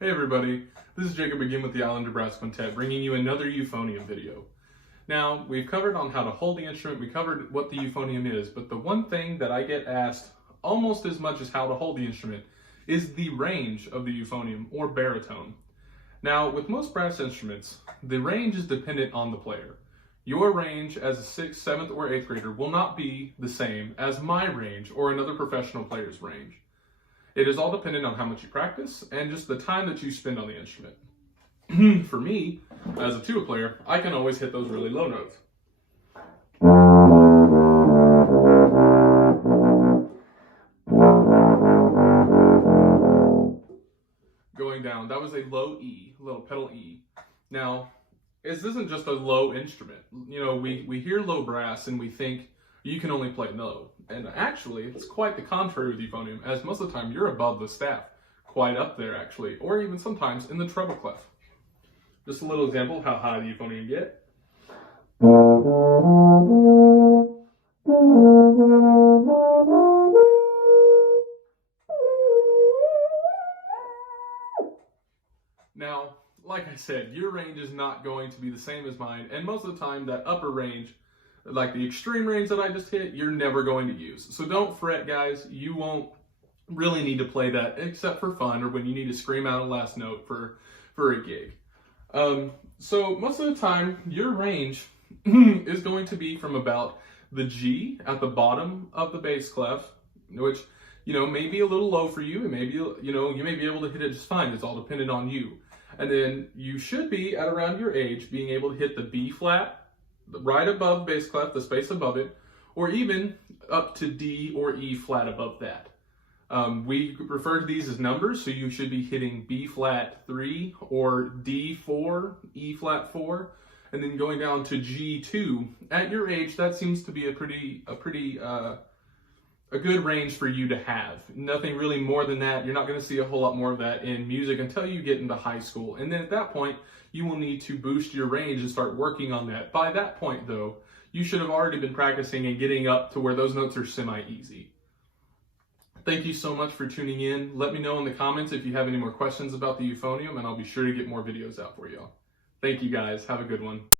Hey everybody, this is Jacob again with the Island of Brass Quintet, bringing you another Euphonium video. Now, we've covered on how to hold the instrument, we covered what the Euphonium is, but the one thing that I get asked almost as much as how to hold the instrument is the range of the Euphonium, or baritone. Now, with most brass instruments, the range is dependent on the player. Your range as a 6th, 7th, or 8th grader will not be the same as my range or another professional player's range. It is all dependent on how much you practice and just the time that you spend on the instrument. For me, as a tuba player, I can always hit those really low notes. Going down, that was a low E, little pedal E. Now, this isn't just a low instrument. You know, we hear low brass and we think you can only play low. And actually, it's quite the contrary with euphonium, as most of the time you're above the staff, quite up there actually, or even sometimes in the treble clef. Just a little example of how high the euphonium get. Now, like I said, your range is not going to be the same as mine, and most of the time that upper range, like the extreme range that I just hit, you're never going to use. So don't fret, guys. You won't really need to play that except for fun or when you need to scream out a last note for a gig. So most of the time, your range is going to be from about the G at the bottom of the bass clef, which, may be a little low for you. It may be, you may be able to hit it just fine. It's all dependent on you. And then you should be, at around your age, being able to hit the B flat, right above bass clef, the space above it, or even up to D or E flat above that. We refer to these as numbers, so you should be hitting B flat 3 or D 4, E flat 4, and then going down to G2. At your age, that seems to be a good range for you to have. Nothing really more than that. You're not going to see a whole lot more of that in music until you get into high school. And then at that point, you will need to boost your range and start working on that. By that point, though, you should have already been practicing and getting up to where those notes are semi-easy. Thank you so much for tuning in. Let me know in the comments if you have any more questions about the euphonium, and I'll be sure to get more videos out for you. Thank you guys. Have a good one.